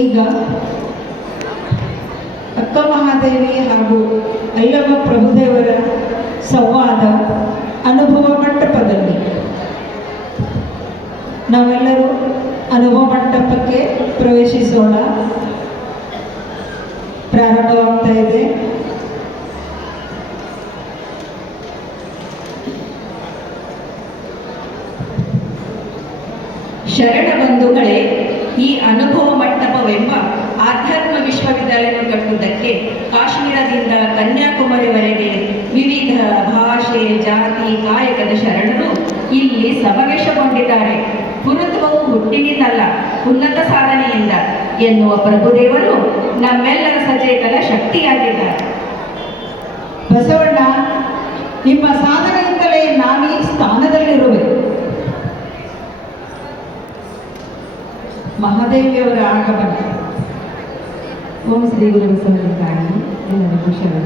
ಈಗ ಅಕ್ಕ ಮಹಾದೇವಿ ಹಾಗೂ ಅಲ್ಲಮ ಪ್ರಭುದೇವರ ಸಂವಾದ ಅನುಭವ ಮಂಟಪದಲ್ಲಿ ನಾವೆಲ್ಲರೂ ಅನುಭವ ಮಂಟಪಕ್ಕೆ ಪ್ರವೇಶಿಸೋಣ. ಪ್ರಾರಂಭವಾಗ್ತಾ ಇದೆ. ಶರಣ ಬಂಧುಗಳೇ, ಈ ಅನುಭವ ಮಂಟಪವೆಂಬ ಆಧ್ಯಾತ್ಮ ವಿಶ್ವವಿದ್ಯಾಲಯ ಕಟ್ಟುವುದಕ್ಕೆ ಕಾಶ್ಮೀರದಿಂದ ಕನ್ಯಾಕುಮಾರಿವರೆಗೆ ವಿವಿಧ ಭಾಷೆ, ಜಾತಿ, ಕಾಯಕದ ಶರಣರು ಇಲ್ಲಿ ಸಮಾವೇಶಗೊಂಡಿದ್ದಾರೆ. ಗುರುತ್ವವು ಹುಟ್ಟಿನಿಂದಲ್ಲ, ಉನ್ನತ ಸಾಧನೆಯಿಂದ ಎನ್ನುವ ಪ್ರಭುದೇವರು ನಮ್ಮೆಲ್ಲರ ಸಚೇತನ ಶಕ್ತಿಯಾಗಿದ್ದಾರೆ. ಬಸವಣ್ಣ, ನಿಮ್ಮ ಸಾಧನೆಯಿಂದಲೇ ನಾವೀ ಸ್ಥಾನದಲ್ಲಿರುವೆ. ಮಹಾದೇವಿಯವರ ಆಗಮನ. ಓಂ ಶ್ರೀ ಗುರು ಬಸವಲಿಂಗಾಯ. ಎಲ್ಲರಿಗೂ ಶರಣ.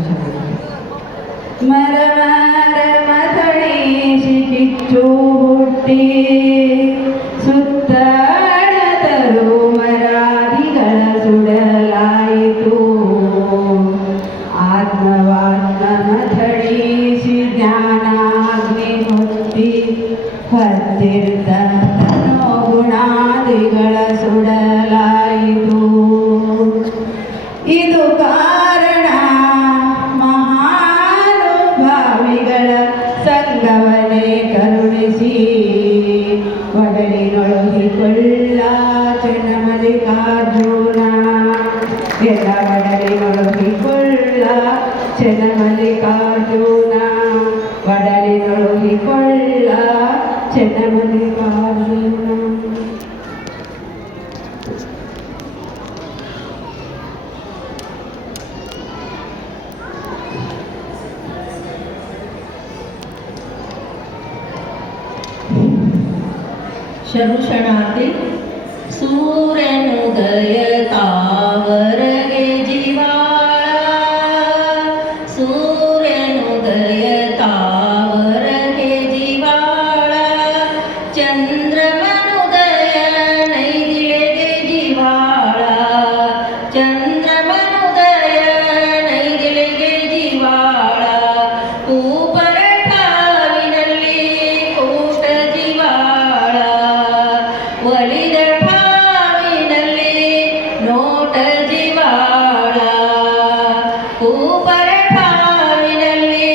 ಮರ ಮರ ಮಥಳೇಶಿ ಕಿಚ್ಚು ಹುಟ್ಟಿ ಸುತ್ತಳದರು ಮರಾದಿಗಳ ಸುಡಲಾಯಿತು. ಆತ್ಮವಾತ್ಮ ಮಥಳೇಶಿ ಜ್ಞಾನಾಗ್ನಿ ಹೊತ್ತಿ ಹತ್ತಿರ್ತ ಗುಣಾದಿಗಳ ಸುಡಲಾಯಿತು. ಇದು ಕಾರಣ ಮಹಾನುಭಾವಿಗಳ ಸಂಗವನೇ ಕರುಣಿಸಿ ಒಡಲಿನೊಳಗಿಕೊಳ್ಳ ಚನ್ನಮಲ್ಲಿಕಾರ್ಜುನ. ಎಲ್ಲ ಒಡಲಿನೊಳಗಿಕೊಳ್ಳ ಚನ್ನಮಲ್ಲಿಕಾರ್ಜುನ. ಒಡಲಿನೊಳಗಿಕೊಳ್ಳ ಚನ್ನಮಲ್ಲಿಕಾರ್ಜುನ. ಶರಣಾರ್ಥಿ. ಸೂರ್ಯನುದಯ ತಾವರಗೆ ಜೀವಾಳ, ಸೂರ್ಯನುದಯ ತಾವರಗೆ ಜೀವಾಳ. ಚಂದ್ರಮನುದಯ ನೈದಿಲೆಗೆ ಜೀವಾಳ, ಚಂದ್ರಮನುದಯ ನೈದಿಲೆಗೆ ಜೀವಾಳ. ಕೂಪರಠಾವಿನಲ್ಲಿ ಕೂಟ ಜೀವಾಳ, ಒಲಿದ ಠಾವಿನಲ್ಲಿ ನೋಟ ಜೀವಾಳ. ಕೂಪರ ಠಾವಿನಲ್ಲಿ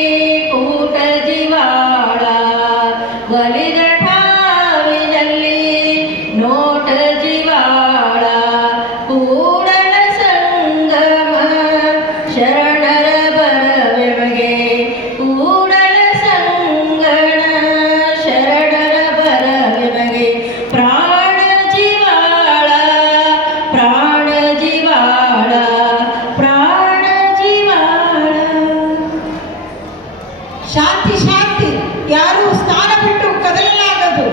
ಕೂಟ ಜೀವಾಳ, ಒಲಿದ ಠಾವಿನಲ್ಲಿ ನೋಟ ಜೀವಾಳ. ಕೂಡಲ ಸಂಗಮ ಶರಣರ ಬರವೆಮಗೆ, ಕೂಡಲ ಸಂಗಣ ಶರಣರ ಬರವೆಮಗೆ. ಪ್ರಾಣ ಜೀವಾಳ, ಪ್ರಾಣ ಜೀವಾಳ, ಪ್ರಾಣ ಜೀವಾಳ. ಶಾಂತಿ ಶಾಂತಿ, ಯಾರೂ ಸ್ಥಾನ ಬಿಟ್ಟು ಕದಲಲಾಗದು.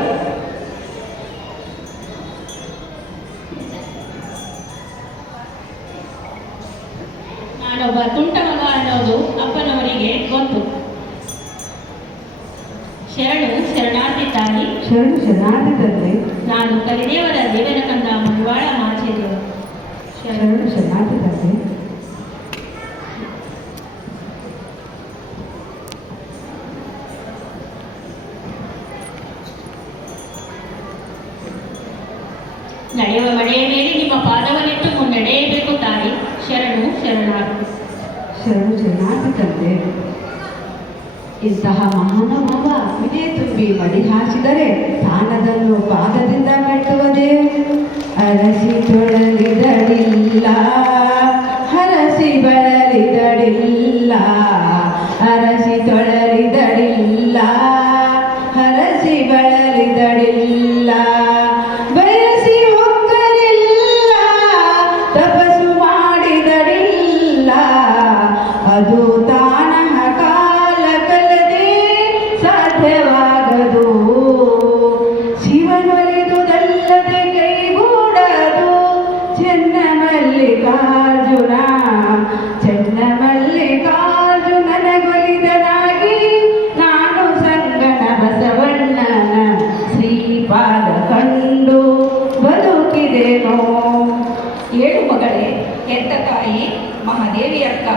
ನಾನೊಬ್ಬ ತುಂಟ ಮಗ ಅನ್ನೋದು ಅಪ್ಪನವರಿಗೆ ಗೊತ್ತು. ಶರಣು ಶರಣಾರ್ಥಿ ತಾಯಿ, ಶರಣು ಶರಣಾರ್ಥಿ ತಂದೆ. ನಾನು ಕಲಿದೇವರ ದೇವರ ಕಂದ ಮಡಿವಾಳ ಮಾಚೇದೇವರು. ಶರಣು ಶರಣಾರ್ಥಿ ತಂದೆ. ನಡೆಯುವ ಮಳೆಯ ಮೇಲೆ ನಿಮ್ಮ ಪಾದವನ್ನಿಟ್ಟು ಮುನ್ನಡೆಯಬೇಕು ತಾಯಿ. ಶರಣು ಶರಣಾರ್ಥಿ. ಶರಣು ಶರಣಾರ್ಥಿ ತಂದೆ. ಇಂತಹ ಮಹಾನುಭಾವ ವಿನಯ ತುಂಬಿ ಮಡಿ ಹಾಸಿದರೆ ತಾನದನ್ನು ಪಾದದಿಂದ ಮೆಟ್ಟುವುದೇ. ಅರಸಿ ತೊಳಲಿದಡಿಲ್ಲ, ಹರಸಿ ಬಳಲಿದಡಿಲ್ಲ. ಅರಸಿ ತೊಳಲಿದಡಿಲ್ಲ, ಹರಸಿ ಬಳಲಿದಡಿಲ್ಲ. ಬಯಸಿ ಹೊಕ್ಕಲಿಲ್ಲ, ತಪಸ್ಸು ಮಾಡಿದಡಿಲ್ಲ. ಅದು ತಾನಹ ಕಾಲ ಕಲದೆ ಸಾಧ್ಯವಾಗದು. ಶಿವನೊಲಿದುದಲ್ಲದೆ ಎಂತ ತಾಯಿ ಮಹಾದೇವಿ ಅಕ್ಕ.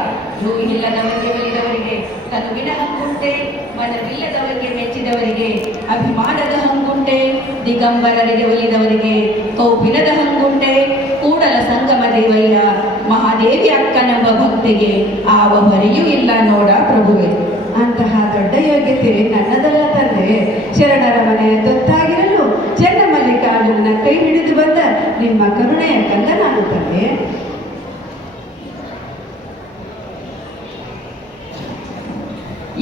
ಇಲ್ಲದವರಿಗೆ ಒಲಿದವರಿಗೆ ತನುವಿನ ಹಂಗುಂಟೆ, ಮನವಿಲ್ಲದವರಿಗೆ ಮೆಚ್ಚಿದವರಿಗೆ ಅಭಿಮಾನದ ಹಂಗುಂಟೆ, ದಿಗಂಬರರಿಗೆ ಒಲಿದವರಿಗೆ ಕೌಪಿನದ ಹಂಗುಂಟೆ. ಕೂಡಲ ಸಂಗಮ ದೇವಯ್ಯ ಮಹಾದೇವಿ ಅಕ್ಕನೆಂಬ ಭಕ್ತಿಗೆ ಆವ ಹೊರೆಯೂ ಇಲ್ಲ ನೋಡ ಪ್ರಭುವೆ. ಅಂತಹ ದೊಡ್ಡ ಯೋಗ್ಯತೆ ನನ್ನದಲ್ಲ ತಂದೆ. ಶರಣರ ಮನೆಯ ತೊತ್ತಾಗಿರಲು ಚೆನ್ನಮಲ್ಲಿಕಾರ್ಜುನನ ಕೈ ಹಿಡಿದು ಬಂದ ನಿಮ್ಮ ಕರುಣೆಯ ಕಂದ ನಾನು ತಂದೆ.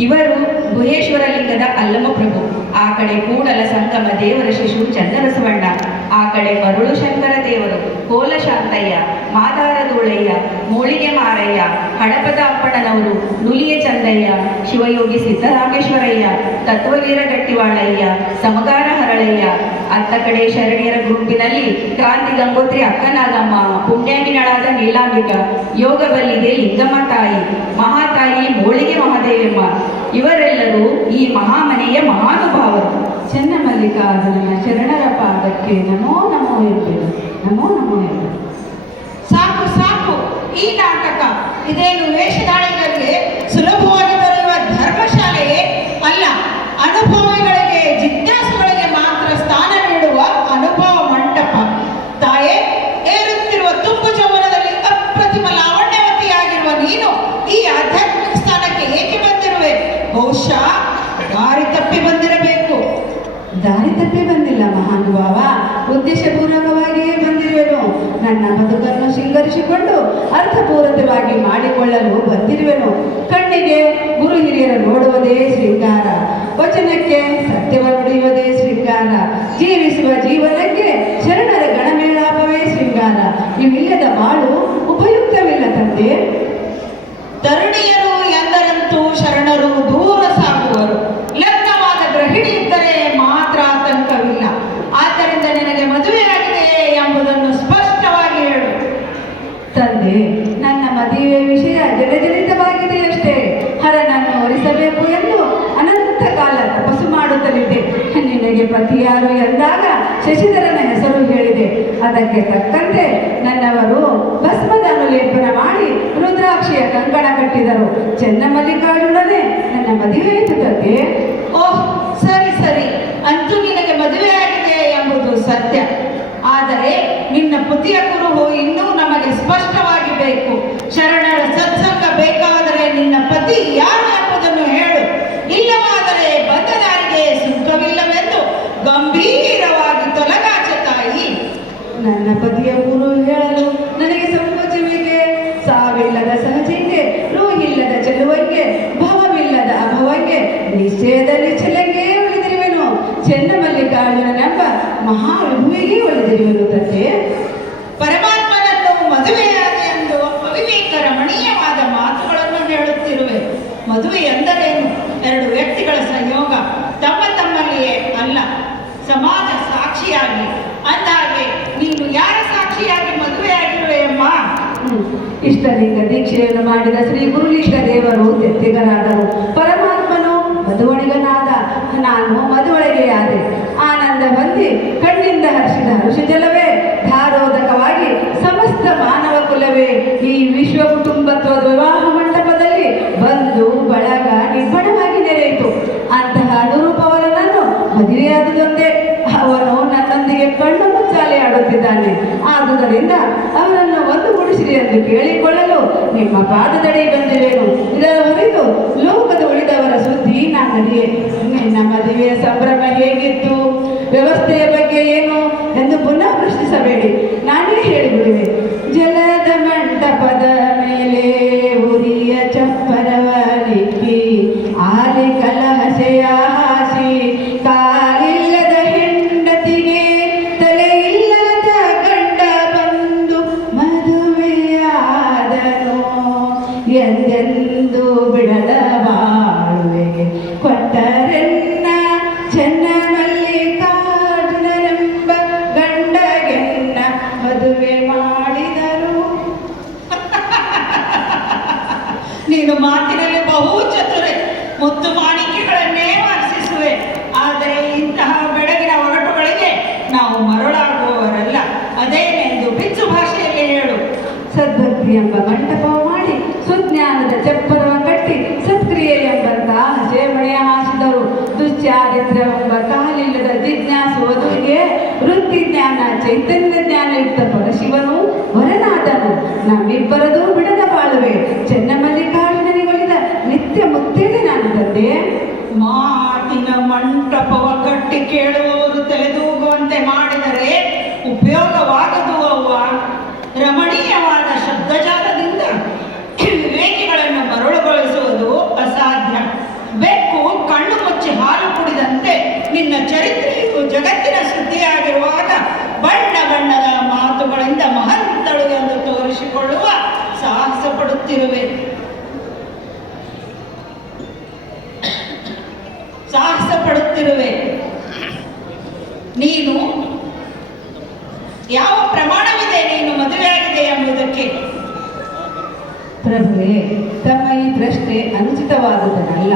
ಇವರು ಗುಹೇಶ್ವರ ಲಿಂಗದ ಅಲ್ಲಮ ಪ್ರಭು, ಆ ಕಡೆ ಕೂಡಲ ಸಂಗಮ ದೇವರ ಶಿಶು ಚನ್ನಬಸವಣ್ಣ, ಆ ಕಡೆ ಮರುಳು ಶಂಕರ ದೇವರು, ಕೋಲಶಾಂತಯ್ಯ, ಮಾದಾರದೋಳಯ್ಯ, ಮೂಳಿಗೆ ಮಾರಯ್ಯ, ಹಡಪದ ಅಪ್ಪಣ್ಣನವರು, ನುಲಿಯ ಚಂದಯ್ಯ, ಶಿವಯೋಗಿ ಸಿದ್ದರಾಮೇಶ್ವರಯ್ಯ, ತತ್ವವೀರ ಗಟ್ಟಿವಾಳಯ್ಯ, ಸಮಗಾರ ಹರಳಯ್ಯ. ಅತ್ತ ಕಡೆ ಶರಣಿಯರ ಗುಂಪಿನಲ್ಲಿ ಕ್ರಾಂತಿ ಗಂಗೋತ್ರಿ ಅಕ್ಕನಾಗಮ್ಮ, ಪುಣ್ಯಾಗಿನಳಾದ ನೀಲಾಂಬಿಕ, ಯೋಗ ಬಲ್ಲಿದೆ ಲಿಂಗಮ್ಮ ತಾಯಿ, ಮಹಾತಾಯಿ ಮೂಳಿಗೆ ಮಹಾದೇವಮ್ಮ. ಇವರೆಲ್ಲರೂ ಈ ಮಹಾಮನೆಯ ಮಹಾನುಭಾವರು. ಚೆನ್ನಮಲ್ಲಿಕಾರ್ಜುನನ ಶರಣರ ಪಾದಕ್ಕೆ ನಮೋ ನಮೋ ಎಂಬೆನು, ನಮೋ ನಮೋ ಎಂಬೆನು. ಸಾಕು ಸಾಕು ಈ ನಾಟಕ. ಇದೇನು ವೇಷಧಾಳಿಗಳಿಗೆ ಸುಲಭವಾಗಿ ಬರುವ ಧರ್ಮಶಾಲೆಯೇ ಅಲ್ಲ, ಅನುಭವಿಗಳಿಗೆ ಜಿಜ್ಞಾಸುಗಳಿಗೆ ಮಾತ್ರ ಸ್ಥಾನ ನೀಡುವ ಅನುಭವ ಮಂಟಪ. ತಾಯೇ, ಏರುತ್ತಿರುವ ತುಂಬು ಜೌವನದಲ್ಲಿ ಅಪ್ರತಿಮ ಲಾವಣ್ಯವತಿಯಾಗಿರುವ ನೀನು ಈ ಆಧ್ಯಾತ್ಮಿಕ ಸ್ಥಾನಕ್ಕೆ ಏಕೆ ಬಂದಿರುವೆ? ಬಹುಶಃ ದಾರಿ ತಪ್ಪಿ ಬಂದಿರಬೇಕು. ದಾರಿ ತಪ್ಪಿ ಬಂದಿಲ್ಲ ಮಹಾನುಭಾವ, ಉದ್ದೇಶಪೂರ್ವಕವಾಗಿಯೇ ಬಂದಿರುವೆನು. ನನ್ನ ಬದುಕನ್ನು ಶೃಂಗರಿಸಿಕೊಂಡು ಅರ್ಥಪೂರ್ವಕವಾಗಿ ಮಾಡಿಕೊಳ್ಳಲು ಬಂದಿರುವೆನು. ಕಣ್ಣಿಗೆ ಗುರು ಹಿರಿಯರ ನೋಡುವುದೇ ಶೃಂಗಾರ, ವಚನಕ್ಕೆ ಸತ್ಯವ ನುಡಿಯುವುದೇ ಶೃಂಗಾರ, ಜೀವಿಸುವ ಜೀವನಕ್ಕೆ ಶರಣರ ಗಣಮೇಳಾಪವೇ ಶೃಂಗಾರ. ಇವಿಲ್ಲದ ಬಾಳು ಉಪಯುಕ್ತವಿಲ್ಲ ತಂದೆ. ತರುಣಿಯರು ಎಂದರಂತೂ ಶರಣರು ದೂರ ಸಾಗುವರು. ಲಗ್ನವಾದ ಗೃಹಿಣಿ ಇದ್ದರೆ ಮಾತ್ರ ಆತಂಕವಿಲ್ಲ. ಆದ್ದರಿಂದ ನಿನಗೆ ಮದುವೆಯಾಗಿದೆಯೇ ಎಂಬುದನ್ನು ಸ್ಪಷ್ಟವಾಗಿ ಹೇಳು ತಂದೆ. ನನ್ನ ಮದುವೆ ವಿಷಯ ಜಡಜಡಿತವಾಗಿದೆಯಷ್ಟೇ. ಹರನನ್ನು ಒರಿಸಬೇಕು ಎಂದು ಅನಂತ ಕಾಲ ತಪಸ್ಸು ಮಾಡುತ್ತಲಿದ್ದೆ. ನಿನಗೆ ಪತಿಯಾರು ಎಂದಾಗ ಶಶಿಧರನ ಹೆಸರು ಹೇಳಿದೆ. ಅದಕ್ಕೆ ತಕ್ಕಂತೆ ನನ್ನವರು ಭಸ್ಮದ ಅನುಲೇಪನ ಮಾಡಿ ರುದ್ರಾಕ್ಷಿಯ ಕಂಕಣ ಕಟ್ಟಿದರು. ಚೆನ್ನಮಲ್ಲಿಕಾರ್ಜುನನೇ ನನ್ನ ಮದುವೆಯಾಯಿತು ತಂದೆ. ಓಹ್, ಸರಿ ಸರಿ, ಅಂತೂ ನಿನಗೆ ಮದುವೆಯಾಗಿದೆ ಎಂಬುದು ಸತ್ಯ. ಆದರೆ ನಿನ್ನ ಪತಿಯ ಕುರುಹು ಇನ್ನೂ ನಮಗೆ ಸ್ಪಷ್ಟವಾಗಿ ಬೇಕು. ಶರಣರ ಸತ್ಸಂಗ ಬೇಕಾದರೆ ನಿನ್ನ ಪತಿ ಯಾರು ಎಂಬುದನ್ನು ಹೇಳು. ಇಲ್ಲವಾದರೆ ಬಂದದಾರಿಗೆ ಸುಖವಿಲ್ಲವೆಂದು ಗಂಭೀರವಾಗಿ ತೊಲಗಾಚೆ ತಾಯಿ. ನನ್ನ ಪತಿಯ ಊರು ಹೇಳಲು ನನಗೆ ಸಂಕೋಚವಿಗೆ. ಸಾವಿಲ್ಲದ ಸಹಜಿಗೆ, ರೂಹಿಲ್ಲದ ಚೆಲುವಂಗೆ, ಭವವಿಲ್ಲದ ಅಭವಂಗೆ, ನಿಶ್ಚಯದಲ್ಲಿ ಚೆಲಂಗೆ ಉಳಿದಿರುವೆನು. ಚೆನ್ನಮಲ್ಲಿಕಾರ್ಜುನನೆಂಬ ಮಹಾವಿಭುವಿಗೆ ಉಳಿದಿರುವೆನು ತಂದೆ. ಪರಮಾತ್ಮನನ್ನು ಮದುವೆಯಾದ ಎಂದು ಅವಿವೇಕ ರಮಣೀಯವಾದ ಮಾತುಗಳನ್ನು ಹೇಳುತ್ತಿರುವೆ. ಮದುವೆ ಎಂದರೇನು? ಎರಡು ವ್ಯಕ್ತಿಗಳ ಸಂಯೋಗ, ತಮ್ಮ ತಮ್ಮಲ್ಲಿಯೇ ಅಲ್ಲ, ಸಮಾಜ ಸಾಕ್ಷಿಯಾಗಿ. ಅಂದಾಗೆ ನೀನು ಯಾರ ಸಾಕ್ಷಿಯಾಗಿ ಮದುವೆಯಾಗಿರುವೆಯಮ್ಮ? ಇಷ್ಟಲಿಂಗ ದೀಕ್ಷೆಯನ್ನು ಮಾಡಿದ ಶ್ರೀ ಗುರುಲಿಂಗ ದೇವರು ತೆತ್ತಿಗರಾದರು. ಪರಮಾತ್ಮನು ಮದುವಣಿಗನಾದ. ನಾನು ಮದುವಳಿಗೆಯಾದೆ. ಆನಂದ ಹೊಂದಿ ಕಣ್ಣಿಂದ ಹರ್ಷಿದ ಹರುಷಜಲವೇ, ಧಾರೋದಕವಾಗಿ ಸಮಸ್ತ ಮಾನವ ಕುಲವೇ ಈ ವಿಶ್ವ ಕುಟುಂಬತ್ವದ ವಿವಾಹ ಮಂಟಪದಲ್ಲಿ ಬಂದು ಬಳಗ ನಿಬ್ಬಣವಾಗಿ ನೆರೆಯಿತು. ಅಂತಹ ಅನುರೂಪವರನನ್ನು ಮದುವೆಯಾದುದೊಂದೇ. ಅವನು ನನ್ನೊಂದಿಗೆ ಕಣ್ಣು ಮುಚ್ಚಾಲೆ ಆಡುತ್ತಿದ್ದಾನೆ. ಆದುದರಿಂದ ಅವರನ್ನು ಒಂದುಗೂಡಿಸಿರಿ ಎಂದು ಕೇಳಿಕೊಳ್ಳಲು ನಿಮ್ಮ ಪಾದದಡಿ ಬಂದಿರುವೆನು. ಇದರ ಹೊರತು ಲೋಕದ ಉಳಿದವರ ಸುದ್ದಿ ನನ್ನಲ್ಲಿಯೇ. ನಿನ್ನ ಮದುವೆಯ ಸಂಭ್ರಮ ಹೇಗಿತ್ತು, ವ್ಯವಸ್ಥೆಯ ಬಗ್ಗೆ ಏನು ಎಂದು ಪುನಃ ಪ್ರಶ್ನಿಸಬೇಡಿ, ನಾನೇ ಹೇಳಿಬಿಡುವೆ. ಜಲದ ಮಂಟಪದ ಮೇಲೆ ಉರಿಯ ಚಪ್ಪರವ ನಿಕ್ಕಿ, ಆಲಿ ಕಲಹಸೆಯ ಹಾಸಿ, ಕಾಲಿಲ್ಲದ ಹೆಂಡತಿಗೆ ತಲೆ ಇಲ್ಲದ ಗಂಡ ಬಂದು ಮದುವೆಯಾದನು. ಎಂದೆಂದು ಬಿಡದ ಬಾಳುವೆಗೆ ಕೊಟ್ಟರೆನ್ನ ಚೆನ್ನಮಲ್ಲಿಕಾರ್ಜುನನೆಂಬ ಗಂಡಗೆನ್ನ ಮದುವೆ ಮಾಡಿದರು. ನೀನು ಮಾತಿನಲ್ಲಿ ಬಹು ಚತುರೆ, ಮುತ್ತು ಮಾಣಿಕ್ಯಗಳನ್ನೇ ವರ್ಣಿಸುವೆ. ಆದರೆ ಇಂತಹ ಬೆಳಗಿನ ಒಗಟುಗಳಿಗೆ ನಾವು ಮರಳಾಗುವವರಲ್ಲ. ಅದೇನೆಂದು ಬಿಚ್ಚು ಭಾಷೆಯಲ್ಲಿ ಹೇಳು. ಸದ್ಭಕ್ತಿ ವೃತ್ತಿ ಎಂಬ ಮಂಟಪವ ಮಾಡಿ ಸುಜ್ಞಾನದ ಚಪ್ಪರವ ಕಟ್ಟಿ ಸತ್ಕ್ರಿಯೆ ಎಂಬಂತ ಹಸೆಮಣೆಯ ಹಾಸಿದರು. ದುಶ್ಚಾರಿತ್ರವೆಂಬ ಕಾಲಿಲ್ಲದ ಜಿಜ್ಞಾಸು ವಧುವಿಗೆ ವೃತ್ತಿ ಜ್ಞಾನ ಚೈತನ್ಯ ಜ್ಞಾನ ಇಟ್ಟ ಪರಶಿವನು ವರನಾದನು. ನಮ್ಮಿಬ್ಬರದು ಬಿಡದ ಬಾಳುವೆ ಚೆನ್ನಮಲ್ಲಿಕಾರ್ಜುನನಿಗೊಲಿದ ನಿತ್ಯ ಮುತ್ತೇನೆ ನಾನು ತಂದೆ. ಮಾತಿನ ಮಂಟಪವ ಕಟ್ಟಿ ಕೇಳುವವರು ತಲೆದೂಗುವಂತೆ ಮಾಡಿದರೆ ಉಪಯೋಗವಾಗದು ಅವ್ವ. ರಮಣೀಯವಾದ ಶಬ್ದಜಾಲದಿಂದ ವಿವೇಕಿಗಳನ್ನು ಮರಳುಗೊಳಿಸುವುದು ಅಸಾಧ್ಯ. ಬೆಕ್ಕು ಕಣ್ಣು ಮುಚ್ಚಿ ಹಾಲು ಕುಡಿದಂತೆ ನಿನ್ನ ಚರಿತ್ರೆಯು ಜಗತ್ತಿನ ಸುದ್ದಿಯಾಗಿರುವಾಗ ಬಣ್ಣ ಬಣ್ಣದ ಮಾತುಗಳಿಂದ ಮಹಂತಳು ಎಂದು ತೋರಿಸಿಕೊಳ್ಳುವ ಸಾಹಸ ಪಡುತ್ತಿರುವೆ. ನೀನು ಯಾವ ಪ್ರಮಾಣವಿದೆ ನೀನು ಮದುವೆಯಾಗಿದೆ ಎಂಬುದಕ್ಕೆ? ಪ್ರಭುವೇ, ತಮ್ಮ ಈ ಪ್ರಶ್ನೆ ಅನುಚಿತವಾದುದನ್ನಲ್ಲ,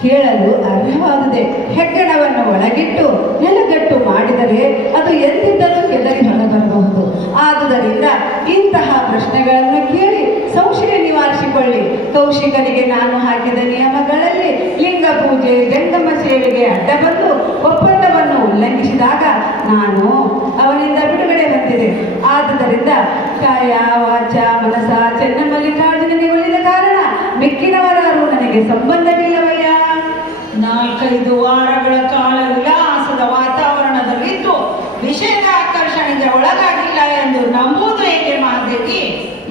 ಕೇಳಲು ಅರ್ಹವಾದುದೇ. ಹೆಗ್ಗಣವನ್ನು ಒಳಗಿಟ್ಟು ನೆಲಗಟ್ಟು ಮಾಡಿದರೆ ಅದು ಎಂದಿದ್ದರೂ ಕೆದರಿ ಹೊರಬರಬಹುದು. ಆದುದರಿಂದ ಇಂತಹ ಪ್ರಶ್ನೆಗಳನ್ನು ಕೇಳಿ ಸಂಶಯ ನಿವಾರಿಸಿಕೊಳ್ಳಿ. ಕೌಶಿಕನಿಗೆ ನಾನು ಹಾಕಿದ ನಿಯಮಗಳಲ್ಲಿ ಲಿಂಗ ಪೂಜೆ, ಜಂಗಮ ಸೇವೆಗೆ ಅಡ್ಡ ಬಂದು ಒಪ್ಪಂದವನ್ನು ಉಲ್ಲಂಘಿಸಿದಾಗ ನಾನು ಅವನಿಂದ ಬಿಡುಗಡೆ ಹೊಂದಿದೆ. ಆದುದರಿಂದ ಕಾಯ ವಾಚ ಮನಸ ಚೆನ್ನಮಲ್ಲಿಕಾರ್ಜುನನಿಗೆ ಒಲಿದ ಕಾರಣ ಮಿಕ್ಕಿನವರಾರು ನನಗೆ ಸಂಬಂಧವಿಲ್ಲವಯ್ಯ. 4-5 ವಾರಗಳ ಕಾಲ ವಿಲಾಸದ ವಾತಾವರಣದಲ್ಲಿದ್ದು ವಿಷಯದ ಆಕರ್ಷಣೆಗೆ ಒಳಗಾಗಿಲ್ಲ ಎಂದು ನಂಬುವುದು ಹೇಗೆ ಮಾದೇವಿ?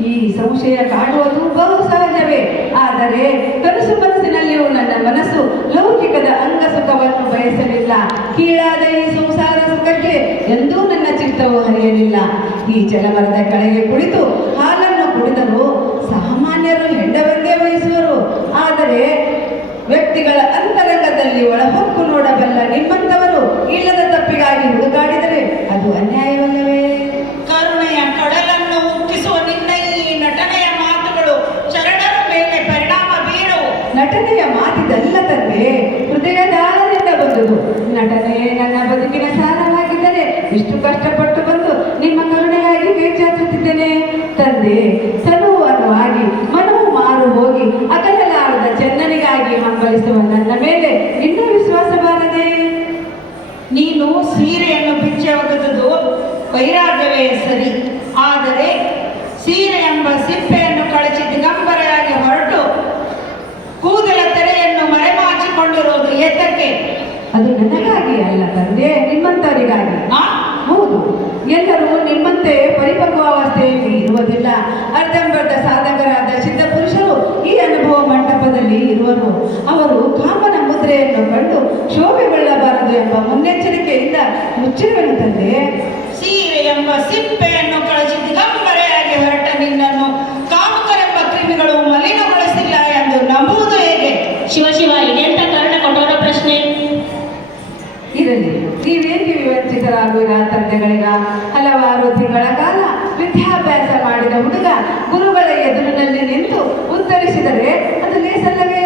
ಈ ಸಂಶಯ ಕಾಡುವುದು ಬಹು ಸಹಜವೇ. ಆದರೆ ಕನಸು ಮನಸ್ಸಿನಲ್ಲಿಯೂ ನನ್ನ ಮನಸ್ಸು ಲೌಕಿಕದ ಅಂಗ ಸುಖವನ್ನು ಬಯಸಲಿಲ್ಲ. ಕೀಳಾದ ಈ ಸಂಸಾರ ಸುಖಕ್ಕೆ ಎಂದೂ ನನ್ನ ಚಿತ್ತವು ಹರಿಯಲಿಲ್ಲ. ಈ ಚಲಮರದ ಕೆಳಗೆ ಕುಳಿತು ಹಾಲನ್ನು ಕುಡಿದರೂ ಸಾಮಾನ್ಯರು ಹೆಂಡವಂದೇ ವಹಿಸುವರು. ಆದರೆ ವ್ಯಕ್ತಿಗಳ ಅಂತರಂಗದಲ್ಲಿ ಒಳಹೊಕ್ಕು ನೋಡಬಲ್ಲ ನಿಮ್ಮಂಥವರು ಇಲ್ಲದ ತಪ್ಪಿಗಾಗಿ ಹುಡುಕಾಡಿದರೆ ಅದು ಅನ್ಯಾಯವಲ್ಲವೇ? ಕರುಣೆಯ ಕಡಲನ್ನು ಉಕ್ಕಿಸುವ ನಿನ್ನ ಈ ನಟನೆಯ ಮಾತುಗಳು ಶರಣರ ಮೇಲೆ ಪರಿಣಾಮ ಬೀರವು. ನಟನೆಯ ಮಾತಿದಲ್ಲ ತಂದೆ, ಹೃದಯದಾಳದಿಂದ ಬಂದುದು. ನಟನೆ ನನ್ನ ಬದುಕಿನ ಸಾರವಾಗಿದ್ದರೆ ಇಷ್ಟು ಕಷ್ಟಪಟ್ಟು ಬಂದು ನಿಮ್ಮ ಕರುಣೆಗಾಗಿ ಕೈ ಚಾಚುತ್ತಿದ್ದೇನೆ ತಂದೆ. ತನುವನುವಾಗಿ ಮನವು ಮಾರು ಹೋಗಿ ಅಗಲಲಾರದ ಚೆನ್ನನಿಗಾಗಿ ಹಂಬಲಿಸುವ ನನ್ನ ಮೇಲೆ ಇನ್ನೂ ವಿಶ್ವಾಸ ಬಾರದೆ? ನೀನು ಸೀರೆಯನ್ನು ಬಿಚ್ಚಿ ಒಗೆದುದು ವೈರಾಗ್ಯವೇ ಸರಿ. ಆದರೆ ಸೀರೆ ಎಂಬ ಸಿಪ್ಪೆಯನ್ನು ಕಳಚಿ ದಿಗಂಬರೆಯಾಗಿ ಹೊರಟು ಕೂದಲ ತೆರೆಯನ್ನು ಮರೆಮಾಚಿಕೊಂಡಿರುವುದು ಏತಕ್ಕೆ? ಅದು ನನಗಾಗಿ ಅಲ್ಲ ತಂದೆ, ನಿಮ್ಮಂತವರಿಗಾಗಿ. ಹೌದು, ಎಲ್ಲರೂ ನಿಮ್ಮಂತೆ ಪರಿಪಕ್ವಾವಸ್ಥೆಯಲ್ಲಿ ಇರುವುದಿಲ್ಲ. ಅರ್ಧಂಬರ್ಧ ಸಾಧಕರಾದ ಸಿದ್ಧ ಪುರುಷರು ಈ ಅನುಭವ ಮಂಟಪದಲ್ಲಿ ಇರುವರು. ಅವರು ಕಾಮನ ಮುದ್ರೆಯನ್ನು ಕಂಡು ಶೋಭೆಗೊಳ್ಳಬಾರದು ಎಂಬ ಮುನ್ನೆಚ್ಚರಿಕೆಯಿಂದ ಮುಚ್ಚಿರುವೆನು ತಂದೆ. ಸೀರೆ ಎಂಬ ಸಿಪ್ಪೆಯನ್ನು ಕಳಚಿ ದಿಗಂಬರೆಯಾಗಿ ಹೊರಟ ನಿನ್ನನ್ನು ಕಾಮುಕರೆಂಬ ಕ್ರಿಮಿಗಳು ಮಲಿನಗೊಳಿಸಿಲ್ಲ ಎಂದು ನಂಬುವುದು ಹೇಗೆ? ಶಿವ ಶಿವ, ಇದೆಂತ ಕರ್ಣ ಕಠೋರ ಪ್ರಶ್ನೆ. ಇರಲಿ, ನೀವೇಕೆ ವಿವಂಚಿತರಾಗುವಿರಾ ತಂದೆಗಳಿಗ? ಹಲವಾರು ತಿಂಗಳ ಕಾಲ ವಿದ್ಯಾಭ್ಯಾಸ ಮಾಡಿದ ಹುಡುಗ ಗುರುಗಳ ಎದುರಿನಲ್ಲಿ ನಿಂತು ಉತ್ತರಿಸಿದರೆ ಅದು ಲೇಸಲ್ಲವೇ?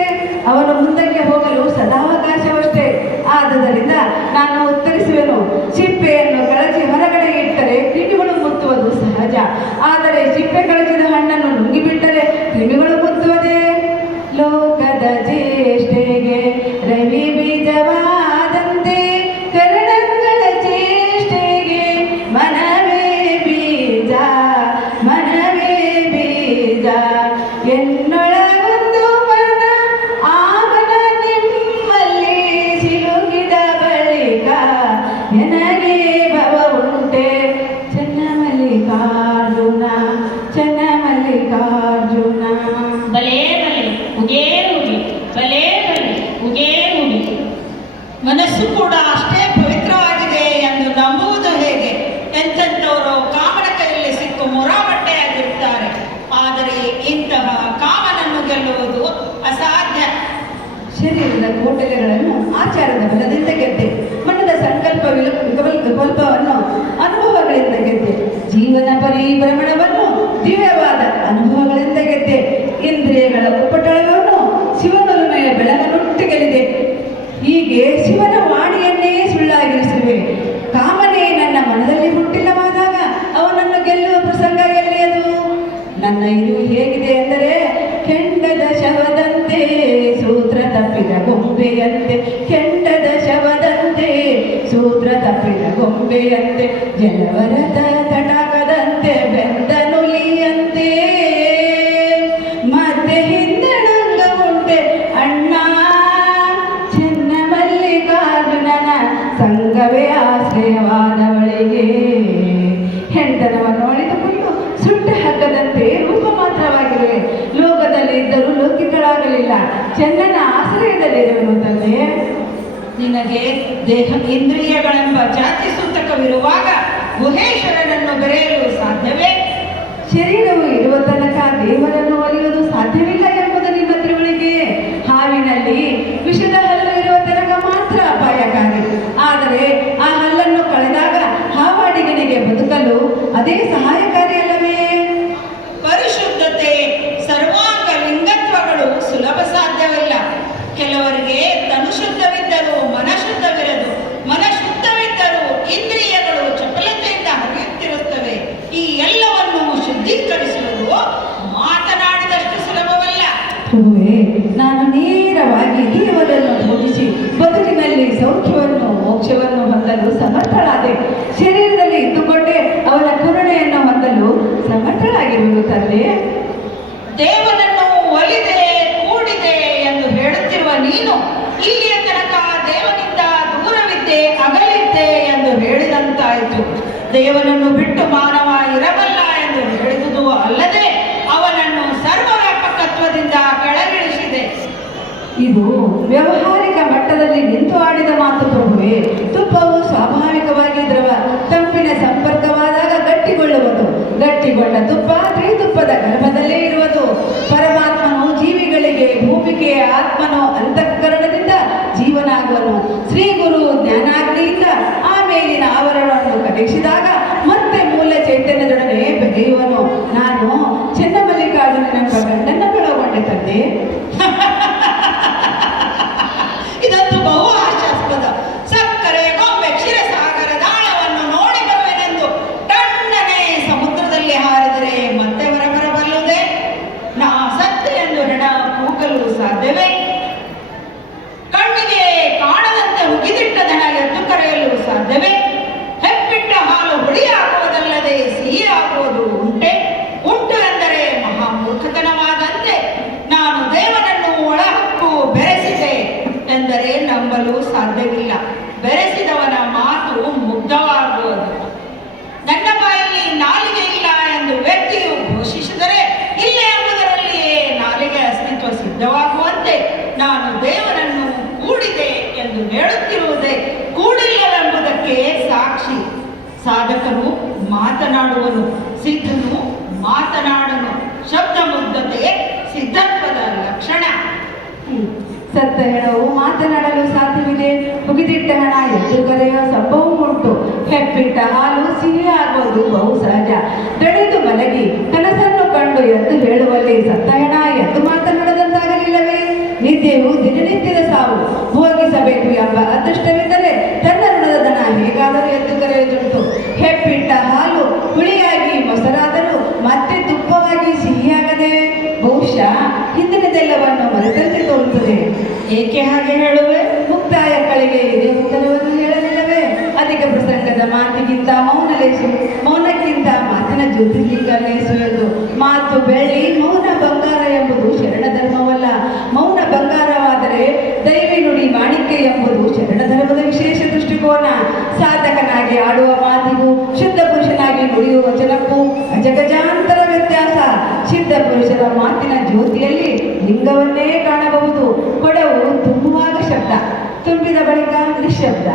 ಅವನು ಮುಂದಕ್ಕೆ ಹೋಗಲು ಸದಾವಕಾಶವಷ್ಟೇ. ಆದುದರಿಂದ ನಾನು ಉತ್ತರಿಸುವೆನು. ಸಿಪ್ಪೆಯನ್ನು ಕಳಚಿ ಹೊರಗಡೆ ಇಟ್ಟರೆ ಕ್ರಿಮಿಗಳು ಮುತ್ತುವುದು ಸಹಜ. ಆದರೆ ಸಿಪ್ಪೆ ಕಳಚಿದ ಹಣ್ಣನ್ನು ನುಂಗಿಬಿಟ್ಟರೆ ಕ್ರಿಮಿಗಳು ಮುತ್ತುವುದೇ? ಲೋಕದ ಚೇಷ್ಟೆಗೆ ರವಿ ಬೀಜವಾದಂತೆ ಕರಣಗಳ ಚೇಷ್ಟೆಗೆ ಮನವೇ ಬೀಜ, ಮನವೇ ಬೀಜ. ಎನ್ನೊಳಗೊಂದು ಮನ ಆಗನ ನಿಮ್ಮಲ್ಲಿ ಸಿಲುಕಿದ ಬಳಿಕ ನನಗೆ ಭವ ಉಂಟೆ. ಚೆನ್ನಮಲ್ಲಿಕಾರ್ಜುನ, ಚೆನ್ನಮಲ್ಲಿಕಾರ್ಜುನ. ಬಲೇ ಬಲೆ ಉಗೇ ಉಗಿ, ಬಲೇ ಬಲೆ ಉಗೇ ಉಗಿ. ಮನಸ್ಸು ಕೂಡ ಅಷ್ಟೇ ಪವಿತ್ರವಾಗಿದೆ ಎಂದು ನಂಬುವುದು ಹೇಗೆ? ಎಂತೆಂಥವರು ಕಾಮನ ಕೈಯಲ್ಲಿ ಸಿಕ್ಕು ಮುರಾಮಟ್ಟೆಯಾಗಿರುತ್ತಾರೆ. ಆದರೆ ಇಂತಹ ಕಾಮನನ್ನು ಗೆಲ್ಲುವುದು ಅಸಾಧ್ಯ. ಶರೀರದ ಕೋಟಲೆಗಳನ್ನು ಆಚಾರದ ಬಲದಿಂದ ಗೆದ್ದೆ. ಮನದ ಸಂಕಲ್ಪ ವಿಕಲ್ಪವನ್ನು ಅನುಭವಗಳಿಂದ ಗೆದ್ದೆ. ಜೀವನ ಪರಿಭ್ರಮಣವನ್ನು ದಿವ್ಯವಾದ ಅನುಭವಗಳಿಂದ ಗೆದ್ದೆ. ಇಂದ್ರಿಯಗಳ ಉಪಟಳವನ್ನು ಶಿವನೊಲುಮೆಯ ಬೆಳಗನೊಟ್ಟಿಗೆಲಿದೆ. ಹೀಗೆ ಶಿವನ ವಾಣಿಯನ್ನೇ ಸುಳ್ಳಾಗಿರಿಸುವೆ. ಕಾಮನೆ ನನ್ನ ಮನದಲ್ಲಿ ಹುಟ್ಟಿಲ್ಲವಾದಾಗ ಅವನನ್ನು ಗೆಲ್ಲುವ ಪ್ರಸಂಗ ಎಲ್ಲಿಯದು? ಜಲವರದ ತಟಾಕದಂತೆ ಬೆಂದ ನುಲಿಯಂತೆ ಮತ್ತೆ ಹಿಂದಣಂಗ ಉಂಟೆ ಅಣ್ಣ ಚೆನ್ನ ಮಲ್ಲಿಕಾರ್ಜುನನ ಸಂಗವೇ ಆಶ್ರಯವಾದವಳಿಗೆ. ಹೆಂಡನವನ್ನು ಅಳಿದುಕೊಂಡು ಸುಟ್ಟ ಹಗ್ಗದಂತೆ ರೂಪ ಮಾತ್ರವಾಗಿರುವೆ. ಲೋಕದಲ್ಲಿ ಇದ್ದರೂ ಲೌಕಿಕಳಾಗಲಿಲ್ಲ, ಚೆನ್ನನ ಆಶ್ರಯದಲ್ಲಿರುವನು ತಂದೆ. ನಿನಗೆ ದೇಹ ಇಂದ್ರಿಯಗಳೆಂಬ ಜಾತಿ ಸೂತಕವಿರುವಾಗ ಗುಹೇಶ್ವರನನ್ನು ಬೆರೆಯಲು ಸಾಧ್ಯವೇ? ಶರೀರವು ಇರುವ ತನಕ ದೇವರನ್ನು ಒಲಿಯುವುದು ಸಾಧ್ಯವಿಲ್ಲ ಎಂಬುದು ನಿಮ್ಮ ತಿಳುವಳಿಕೆ. ಹಾವಿನಲ್ಲಿ ವಿಷದ ಹಲ್ಲು ಇರುವ ತನಕ ಮಾತ್ರ ಅಪಾಯಕಾರಿ. ಆದರೆ ಆ ಹಲ್ಲನ್ನು ಕಳೆದಾಗ ಹಾವಾಡಿಗನಿಗೆ ಬದುಕಲು ಅದೇ ಸಹಾಯಕಾರಿ ಅಲ್ಲವೇ? ಪರಿಶುದ್ಧತೆ, ಸರ್ವಾಂಗ ಲಿಂಗತ್ವಗಳು ಸುಲಭ ಸಾಧ್ಯವಿಲ್ಲ. ಕೆಲವರಿಗೆ ತನುಶುದ್ಧವಿದ್ದರೂ ಮನಶುದ್ಧವಿರದು, ಮನಶುದ್ಧವಿದ್ದರೂ ಇಂದ್ರಿಯಗಳು ಚಪಲತೆಯಿಂದ ಹರಿಯುತ್ತಿರುತ್ತವೆ. ಈ ಎಲ್ಲವನ್ನು ಶುದ್ಧೀಕರಿಸುವುದು ಮಾತನಾಡಿದಷ್ಟು ಸುಲಭವಲ್ಲ. ಪ್ರಭುವೇ, ನಾನು ನೇರವಾಗಿ ದೇವರನ್ನು ಪೂಜಿಸಿ ಬದುಕಿನಲ್ಲಿ ಸೌಖ್ಯವನ್ನು ಮೋಕ್ಷವನ್ನು ಹೊಂದಲು ಸಮರ್ಥಳಾದೆ. ಶರೀರದಲ್ಲಿ ಇದ್ದುಕೊಂಡೇ ಅವನ ಕರುಣೆಯನ್ನು ಹೊಂದಲು ಸಮರ್ಥಳಾಗಿರುವುದು ತಂದೆ. ದೇವನನ್ನು ಒಲಿದೆ ಕೂಡಿದೆ ಎಂದು ಹೇಳುತ್ತಿರುವ ನೀನು ಇಲ್ಲಿಯ ತನಕ ದೇವನಿಂದ ದೂರವಿದ್ದೆ ಅಗಲಿದ್ದೆ ಎಂದು ಹೇಳಿದಂತಾಯಿತು. ದೇವನನ್ನು ಬಿಟ್ಟು ಮಾನವ ಇರಬಲ್ಲ ಎಂದು ಹೇಳಿದುದು ಅಲ್ಲದೆ ಅವನನ್ನು ಸರ್ವವ್ಯಾಪಕತ್ವದಿಂದ ಕೆಳಗಿಳಿಸಿದೆ. ಇದು ವ್ಯಾವಹಾರಿಕ ಮಟ್ಟದಲ್ಲಿ ನಿಂತು ಆಡಿದ ಮಾತು ಪ್ರಭುವೇ. ತುಪ್ಪವು ಸ್ವಾಭಾವಿಕವಾಗಿ ದ್ರವ, ತಂಪಿನ ಸಂಪರ್ಕವಾದಾಗ ಗಟ್ಟಿಗೊಳ್ಳುವುದು. ಗಟ್ಟಿಗೊಂಡ ತುಪ್ಪ ತ್ರಿತುಪ್ಪದ ಗರ್ಭದಲ್ಲೇ ಇರುವುದು. ಪರಮಾತ್ಮನು ಜೀವಿಗಳಿಗೆ ಭೂಮಿಕೆಯ ಆತ್ಮನು ಅಂತಃಕರಣದಿಂದ ಜೀವನಾಗುವನು. ಶ್ರೀ ಗುರು ಜ್ಞಾನಾಗ್ನಿಯಿಂದ ಆ ಮೇಲಿನ ಆವರಣವನ್ನು ಕಲಿಸಿದಾಗ ಮತ್ತೆ ಮೂಲ ಚೈತನ್ಯದೊಡನೆ ಬೆಗೆಯುವನು. ನಾನು ಚೆನ್ನಮಲ್ಲಿಕಾರ್ಜುನನೆಂಬ ಗಂಡನ್ನು ಒಳಗೊಂಡೆ ತಂದೆ. ಇದಂತೂ ಬಹು ಹಾಸ್ಯಾಸ್ಪದ. ಸಕ್ಕರೆ ಗೊಂಬೆ ಕ್ಷೀರಸಾಗರ ದಾಳವನ್ನು ನೋಡಿ ಬರುವೆನೆಂದು ಟಣ್ಣನೆ ಸಮುದ್ರದಲ್ಲಿ ಹಾರಿದರೆ ಮತ್ತೆ ಹೊರಬರಬಲ್ಲುದೇ? ನಾ ಸತ್ತೆ ಎಂದು ಹೆಣ ಕೂಗಲು ಸಾಧ್ಯವೇ? ಕಣ್ಣಿಗೆ ಕಾಣದಂತೆ ಉಗಿದಿಟ್ಟ ದನ ಎದ್ದು ಕರೆಯಲು ಸಾಧ್ಯವೇ? ಹೆಪ್ಪಿಟ್ಟ ಹಾಲು ಹುಳಿಯಾಗುವುದಲ್ಲದೆ ಸಿಹಿ ಆಗುವುದು ಉಂಟೆ? ಉಂಟು ಎಂದರೆ ಮಹಾಮೂರ್ಖತನವಾದಂತೆ. ನಾನು ದೇವನನ್ನು ಒಳಹಕ್ಕು ಬೆರೆಸಿದೆ ಎಂದರೆ ನಂಬಲು ಸಾಧ್ಯವಿಲ್ಲ. ಬೆರೆಸಿದವನ ಮಾತು ಮುಗ್ಧವಾಗುವುದು. ನನ್ನ ಬಾಯಲ್ಲಿ ನಾಲಿಗೆ ಇಲ್ಲ ಎಂದು ವ್ಯಕ್ತಿಯು ಘೋಷಿಸಿದರೆ ಇಲ್ಲ ಎಂಬುದರಲ್ಲಿಯೇ ನಾಲಿಗೆ ಅಸ್ತಿತ್ವ ಸಿದ್ಧವಾಗುವಂತೆ ನಾನು ದೇವನನ್ನು ಕೂಡಿದೆ ಎಂದು ಹೇಳುತ್ತಿರುವುದೇ ಕೂಡಿಲ್ಲವೆಂಬುದಕ್ಕೆ ಸಾಕ್ಷಿ. ಸಾಧಕನು ಮಾತನಾಡುವನು, ಸಿದ್ಧನು ಮಾತನಾಡನು. ಶಬ್ದ ಮುಗ್ಧತೆ ಸಿದ್ಧತ್ವದ ಲಕ್ಷಣ. ಸತ್ತ ಹೆಣವು ಮಾತನಾಡಲು ಸಾಧ್ಯವಿದೆ. ಮುಗಿದಿಟ್ಟ ಹಣ ಎದ್ದು ಕರೆಯುವ ಸಂಭವ ಉಂಟು. ಹೆಪ್ಪಿಟ್ಟ ಹಾಲು ಸಿಹಿ ಆಗುವುದು ಬಹು ಸಹಜ. ದಣಿದು ಮಲಗಿ ಕನಸನ್ನು ಕಂಡು ಎದ್ದು ಹೇಳುವಲ್ಲಿ ಸತ್ತ ಹೆಣ ಎದ್ದು ಮಾತನಾಡದಂತಾಗಲಿಲ್ಲವೇ? ನಿದ್ದೆಯು ದಿನನಿತ್ಯದ ಸಾವು. ಭೋಗಿಸಬೇಕು ಎಂಬ ಅದೃಷ್ಟವಿದ್ದರೆ ತನ್ನ ಋಣದ ದನ ಹೇಗಾದರೂ ಎದ್ದು ಕರೆಯುವುದುಂಟು. ಹೆಪ್ಪಿಟ್ಟ ಹಾಲು ಹುಳಿಯಾಗಿ ಮೊಸರಾದರೂ ಮತ್ತೆ ತುಪ್ಪವಾಗಿ ಸಿಹಿಯಾಗದೆ ಬಹುಶಃ ಹಿಂದಿನದೆಲ್ಲವನ್ನು ಮರೆತಂತೆ ತೋರುತ್ತದೆ. ಏಕೆ ಹಾಗೆ ಹೇಳುವೆ? ಮುಕ್ತಾಯ ಕಳೆಗೆ ಇದೇ ಉತ್ತರವನ್ನು ಹೇಳಲಿಲ್ಲವೇ? ಅಧಿಕ ಪ್ರಸಂಗದ ಮಾತಿಗಿಂತ ಮೌನ ಲೇಸು, ಮೌನಕ್ಕಿಂತ ಮಾತಿನ ಜ್ಯೋತಿರ್ಲಿಂಗ ಲೇಸು ಎಂದು. ಮಾತು ಬೆಳ್ಳಿ, ಮೌನ ಬಂಗಾರ ಎಂಬುದು ಶರಣ ಧರ್ಮವಲ್ಲ. ಮೌನ ಬಂಗಾರವಾದರೆ ದೈವಿ ನುಡಿ ಮಾಣಿಕ್ಯ ಎಂಬುದು ಶರಣ ಧರ್ಮದ ವಿಶೇಷ ದೃಷ್ಟಿಕೋನ. ಸಾಧಕನಾಗಿ ಆಡುವ ಮಾತಿಗೂ ಶುದ್ಧ ಪುರುಷನಾಗಿ ನುಡಿಯುವ ವಚನಕ್ಕೂ ಅಜಗಜಾಂತರ ವ್ಯತ್ಯಾಸ. ಸಿದ್ಧ ಪುರುಷರ ಮಾತಿನ ಜ್ಯೋತಿಯಲ್ಲಿ ಲಿಂಗವನ್ನೇ ಕಾಣಬಹುದು. ಕೊಡವು ತುಂಬುವಾಗ ಶಬ್ದ, ತುಂಬಿದ ಬಳಿಕ ನಿಶಬ್ದ.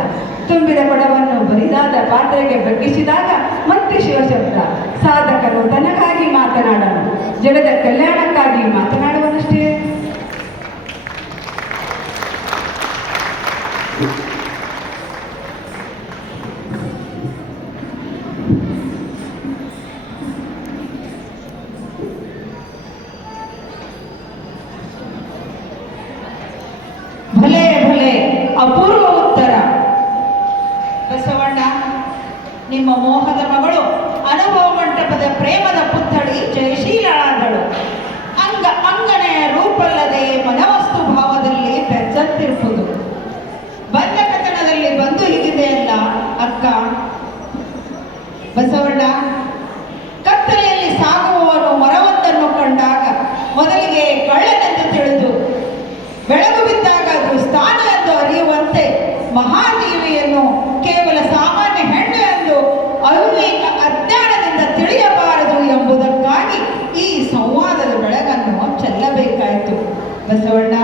ತುಂಬಿದ ಕೊಡವನ್ನು ಬರಿದಾದ ಪಾತ್ರೆಗೆ ಬಗ್ಗಿಸಿದಾಗ ಮತ್ತೆ ಶಿವಶಬ್ದ. ಸಾಧಕನು ತನಗಾಗಿ ಮಾತನಾಡನು, ಜಗದ ಕಲ್ಯಾಣಕ್ಕಾಗಿ ಮಾತನಾಡುವನಷ್ಟೇ. ಭಲೆ ಭಲೆ, ಅಪೂರ್ವ ಉತ್ತರ. ಬಸವಣ್ಣ, ನಿಮ್ಮ ಮೋಹದ ಮಗಳು ಅನುಭವ ಮಂಟಪದ ಪ್ರೇಮದ ಪುತ್ಥಳಿ ಜಯಶೀಲಳಾದಳು. ಅಂಗನೆಯ ರೂಪಲ್ಲದೆ ಮನವಸ್ತು ಭಾವದಲ್ಲಿ ಬೆಚ್ಚಂತಿರುವುದು. ಬಂದ ಕಥನದಲ್ಲಿ ಬಂದು ಹೀಗಿದೆಯಲ್ಲ ಅಕ್ಕ, ಬಸವಣ್ಣ, ಕತ್ತಲೆಯಲ್ಲಿ ಸಾಗುವವನು ಮರವೊಂದನ್ನು ಕಂಡಾಗ ಮೊದಲಿಗೆ ಕಳ್ಳನೆಂದು ತಿಳಿದು ಬೆಳಕು ಬಿದ್ದಾಗ ಅದು ಸ್ಥಾನ ಎಂದು ಅರಿಯುವಂತೆ ಮಹಾದೇವಿಯನ್ನು ಕೇವಲ ಸಾಮಾನ್ಯ ಹೆಣ್ಣು ಎಂದು ಅವಿವೇಕ ಅಜ್ಞಾನದಿಂದ ತಿಳಿಯಬಾರದು ಎಂಬುದಕ್ಕಾಗಿ ಈ ಸಂವಾದದ ಬೆಳಗನ್ನು ಚೆಲ್ಲಬೇಕಾಯಿತು. ಬಸವಣ್ಣ,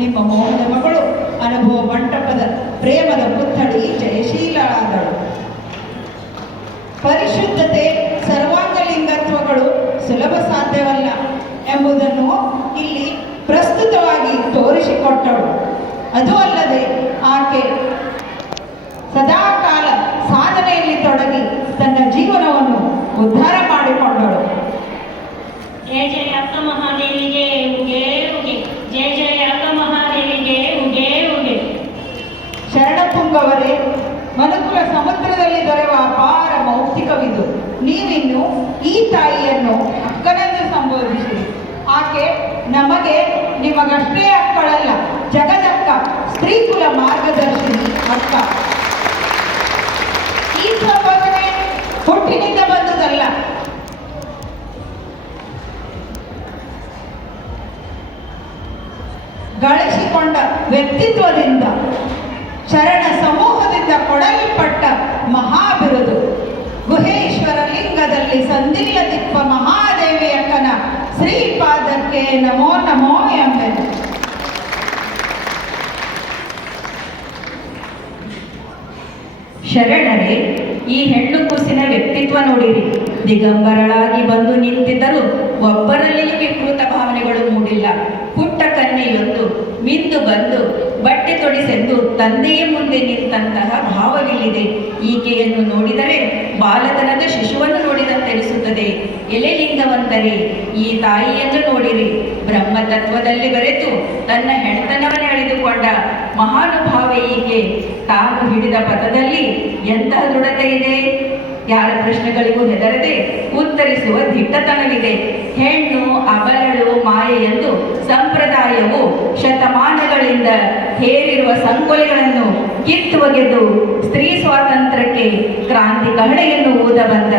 ನಿಮ್ಮ ಮೋಹದ ಮಗಳು ಅನುಭವ ಮಂಟಪದ ಪ್ರೇಮದ ಪುತ್ಥಳಿ ಜಯಶೀಲಳಾದಳು. ಪರಿಶುದ್ಧತೆ, ಸರ್ವಾಂಗಲಿಂಗತ್ವಗಳು ಸುಲಭ ಸಾಧ್ಯವಲ್ಲ ಎಂಬುದನ್ನು ಇಲ್ಲಿ ಪ್ರಸ್ತುತವಾಗಿ ತೋರಿಸಿಕೊಟ್ಟಳು. ಅದು ಅಲ್ಲದೆ ಆಕೆ ಸದಾಕಾಲ ಸಾಧನೆಯಲ್ಲಿ ತೊಡಗಿ ತನ್ನ ಜೀವನವನ್ನು ಉದ್ಧಾರ ಮಾಡಿಕೊಂಡಳು. ಜಯ ಜಯ ಅಕ್ಕ ಮಹಾದೇವಿಗೆ ಉಗೆ ಉಗೆ, ಜಯ ಜಯ ಅಕ್ಕ ಮಹಾದೇವಿಗೆ ಉಗೆ ಉಗೆ. ಶರಣಪುಂಗವರೇ, ಮನುಕುಲ ಸಮುದ್ರದಲ್ಲಿ ದೊರೆಯುವ ಅಪಾರ ಮೌಕ್ತಿಕವಿದು. ನೀವಿನ್ನು ಈ ತಾಯಿಯನ್ನು ಅಕ್ಕನೆಂದು ಸಂಬೋಧಿಸಿರಿ. ಆಕೆ ನಮಗೆ ನಿಮಗಷ್ಟೇ ಅಕ್ಕಳಲ್ಲ, ಜಗದಕ್ಕ, ಸ್ತ್ರೀಕುಲ ಮಾರ್ಗದರ್ಶಿನಿ ಅಕ್ಕ. ಈ ಸಂಬೋಧನೆ ಹುಟ್ಟಿನಿಂದ ಬಂದುದಲ್ಲ, ಗಳಿಸಿಕೊಂಡ ವ್ಯಕ್ತಿತ್ವದಿಂದ, ಶರಣ ಸಮೂಹದಿಂದ ಕೊಡಲ್ಪಟ್ಟ ಮಹಾಬಿರುದು. ಗುಹೇಶ್ವರ ಲಿಂಗದಲ್ಲಿ ಸಂದಿಲ್ಲದಿಪ್ಪ ಮಹಾದೇವಿಯಕ್ಕನ ಶ್ರೀಪಾದಕ್ಕೆ ನಮೋ ನಮೋ ಎಂಬೆನು. ಶರಣರೇ, ಈ ಹೆಣ್ಣು ಕುಸಿನ ವ್ಯಕ್ತಿತ್ವ ನೋಡಿರಿ. ದಿಗಂಬರಳಾಗಿ ಬಂದು ನಿಂತಿದ್ದರೂ ಒಬ್ಬರಲ್ಲಿಯೂ ವಿಕೃತ ಭಾವನೆಗಳು ಮೂಡಿಲ್ಲ. ಪುಟ್ಟ ಕನ್ಯೆಯೊಂದು ಮಿಂದು ಬಂದು ಬಟ್ಟೆ ತೊಡಿಸೆಂದು ತಂದೆಯ ಮುಂದೆ ನಿಂತಹ ಭಾವವಿಲ್ಲಿದೆ. ಈಕೆಯನ್ನು ನೋಡಿದರೆ ಬಾಲತನದ ಶಿಶುವನ್ನು ನೋಡಿದಂತೆನಿಸುತ್ತದೆ. ಎಲೆ ಲಿಂಗವಂತರೇ, ಈ ತಾಯಿಯನ್ನು ನೋಡಿರಿ. ಬ್ರಹ್ಮತತ್ವದಲ್ಲಿ ಬೆರೆತು ತನ್ನ ಹೆಣ್ತನವನ್ನು ಅಳಿದುಕೊಂಡ ಮಹಾನುಭಾವ ಈಕೆ. ತಾನು ಹಿಡಿದ ಪಥದಲ್ಲಿ ಎಂತಹ ದೃಢತೆ ಇದೆ. ಯಾರ ಪ್ರಶ್ನೆಗಳಿಗೂ ಹೆದರದೆ ಉತ್ತರಿಸುವ ದಿಟ್ಟತನವಿದೆ. ಹೆಣ್ಣು ಅಬಲಳು ಮಾಯೆ ಎಂದು ಸಂಪ್ರದಾಯವು ಶತಮಾನಗಳಿಂದ ಹೇರಿರುವ ಸಂಕೋಲೆಗಳನ್ನು ಕಿತ್ತೊಗೆದು ಸ್ತ್ರೀ ಸ್ವಾತಂತ್ರ್ಯಕ್ಕೆ ಕ್ರಾಂತಿ ಕಹಳೆಯನ್ನು ಊದ ಬಂದ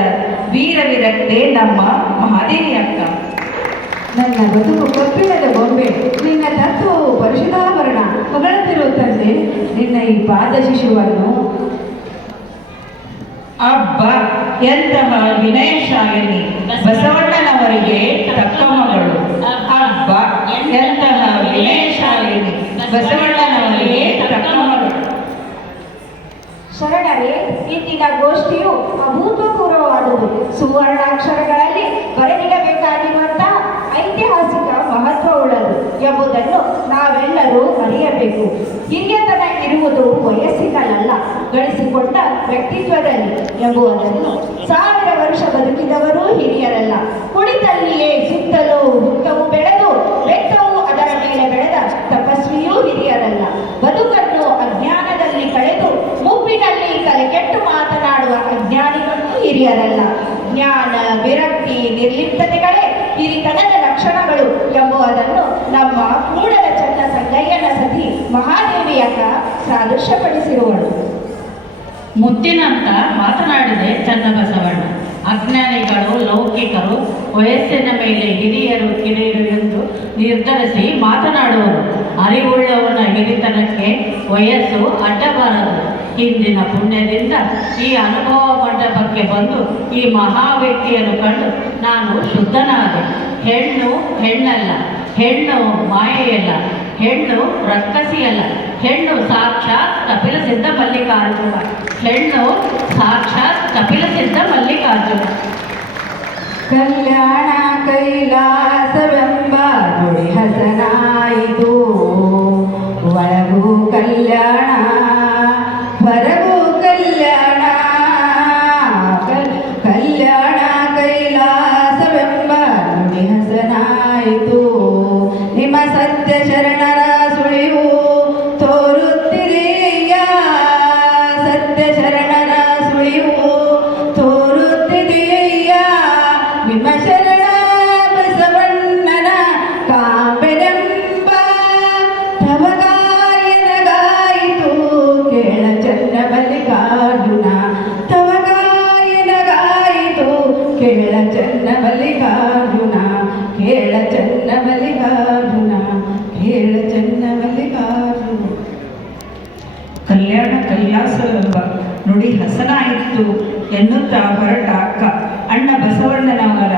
ವೀರ ವಿರಕ್ತೆ ನಮ್ಮ ಮಹಾದೇವಿ ಅಕ್ಕ. ನನ್ನ ಬದುಕು ಕಬ್ಬಿಣದ ಗೊಂಬೆ, ನಿನ್ನ ತತ್ವವು ಪರಿಶುದ್ಧಾಭರಣ. ಹೊಗಳತಿರುವ ತಂದೆ, ನಿನ್ನ ಈ ಪಾದ ಶಿಶುವನ್ನು ಅಬ್ಬ, ಎಂತಹ ವಿನಯಶಾಲಿನಿ, ಬಸವಣ್ಣನವರಿಗೆ ತಕ್ಕ ಮಗಳು. ಅಬ್ಬ, ಎಂತಹ ವಿನಯಶಾಲಿನಿ, ಬಸವಣ್ಣನವರಿಗೆ ತಕ್ಕ ಮಗಳು. ಶರಣರೇ, ಇಂದಿನ ಗೋಷ್ಠಿಯು ಅಭೂತಪೂರ್ವವಾದುದು. ಸುವರ್ಣಾಕ್ಷರಗಳಲ್ಲಿ ಬರೆದಿಡಬೇಕಾಗಿರುವಂತಹ ಐತಿಹಾಸಿಕ ಮಹತ್ವವುಳ್ಳದು ಎಂಬುದನ್ನು ನಾವೆಲ್ಲರೂ ಅರಿಯಬೇಕು. ಹಿರಿಯತನ ಇರುವುದು ವಯಸ್ಸಿನಲ್ಲ, ಗಳಿಸಿಕೊಂಡ ವ್ಯಕ್ತಿತ್ವದಲ್ಲಿ ಎಂಬುದನ್ನು 1000 ವರ್ಷ ಬದುಕಿದವರು ಹಿರಿಯರಲ್ಲ. ಕುಳಿತಲ್ಲಿಯೇ ಸುತ್ತಲೂ ಹುತ್ತವು ಬೆಳೆದು ಬೆಟ್ಟವು ಅದರ ಮೇಲೆ ಬೆಳೆದ ತಪಸ್ವಿಯೂ ಹಿರಿಯರಲ್ಲ. ಬದುಕನ್ನು ಅಜ್ಞಾನದಲ್ಲಿ ಕಳೆದು ಮುಪ್ಪಿನಲ್ಲಿ ತಲೆಕೆಟ್ಟು ಮಾತನಾಡುವ ಅಜ್ಞಾನಿಗಳು ಹಿರಿಯರಲ್ಲ. ಜ್ಞಾನ, ವಿರಕ್ತಿ, ನಿರ್ಲಿಪ್ತತೆಗಳೇ ಹಿರಿತನದ ಲಕ್ಷಣಗಳು ಎಂಬುದನ್ನು ನಮ್ಮ ಕೂಡಲ ಚನ್ನ ಸಂಗಯ್ಯನ ಸತಿ ಮಹಾದೇವಿಯಕ್ಕ ಸಾದೃಶ್ಯಪಡಿಸಿರುವಳು. ಮುತ್ತಿನಂತ ಮಾತನಾಡಿದೆ ಚನ್ನಬಸವಣ್ಣ. ಅಜ್ಞಾನಿಗಳು, ಲೌಕಿಕರು ವಯಸ್ಸಿನ ಮೇಲೆ ಹಿರಿಯರು ಕಿರಿಯರು ಎಂದು ನಿರ್ಧರಿಸಿ ಮಾತನಾಡುವರು. ಅರಿವುಳ್ಳವನ ಹಿರಿತನಕ್ಕೆ ವಯಸ್ಸು ಅಡ್ಡಬಾರದು. ಹಿಂದಿನ ಪುಣ್ಯದಿಂದ ಈ ಅನುಭವ ಮಂಟಪಕ್ಕೆ ಬಂದು ಈ ಮಹಾ ವ್ಯಕ್ತಿಯನ್ನು ಕಂಡು ನಾನು ಶುದ್ಧನಾದೆ. ಹೆಣ್ಣು ಹೆಣ್ಣಲ್ಲ, ಹೆಣ್ಣು ಮಾಯೆಯಲ್ಲ, ಹೆಣ್ಣು ರಕ್ಕಸಿಯಲ್ಲ, ಹೆಣ್ಣು ಸಾಕ್ಷಾತ್ ಕಪಿಲ ಸಿದ್ಧ ಮಲ್ಲಿಕಾರ್ಜುನ. ಹೆಣ್ಣು ಸಾಕ್ಷಾತ್ ಕಪಿಲ ಸಿದ್ಧ ಮಲ್ಲಿಕಾರ್ಜುನ. ಕಲ್ಯಾಣ ಕೈಲಾಸವೆಂಬ ನುಡಿ ಹಸನಾಯಿತು. ಒಳಗೂ ಕಲ್ಯಾಣ, ಹೊರಗೂ ಕಲ್ಯಾಣ. ಕಲ್ಯಾಣ ಕೈಲಾಸವೆಂಬ ನುಡಿ ಹಸನಾಯಿತು. ನಿಮ್ಮ ಸತ್ಯ ಶರಣರ ಸುಳಿವು ತೋರುತ್ತಿದೆಯ. ಸತ್ಯ ಶರಣರ ಸುಳಿವು ತೋರುತ್ತಿದೆಯ. ನಿಮ್ಮ ಶರಣ ಬಸವಣ್ಣನ ಕಾಂಬೆನ ನುಡಿ ಹಸನಾಯಿತು ಎನ್ನುತ್ತಾ ಹೊರಟ ಅಕ್ಕ ಅಣ್ಣ ಬಸವಣ್ಣನವರ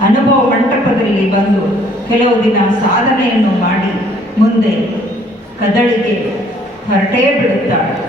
ಅನುಭವ ಮಂಟಪದಲ್ಲಿ ಬಂದು ಕೆಲವು ದಿನ ಸಾಧನೆಯನ್ನು ಮಾಡಿ ಮುಂದೆ ಕದಳಿಗೆ ಹೊರಟೇ ಬಿಡುತ್ತಾಳೆ.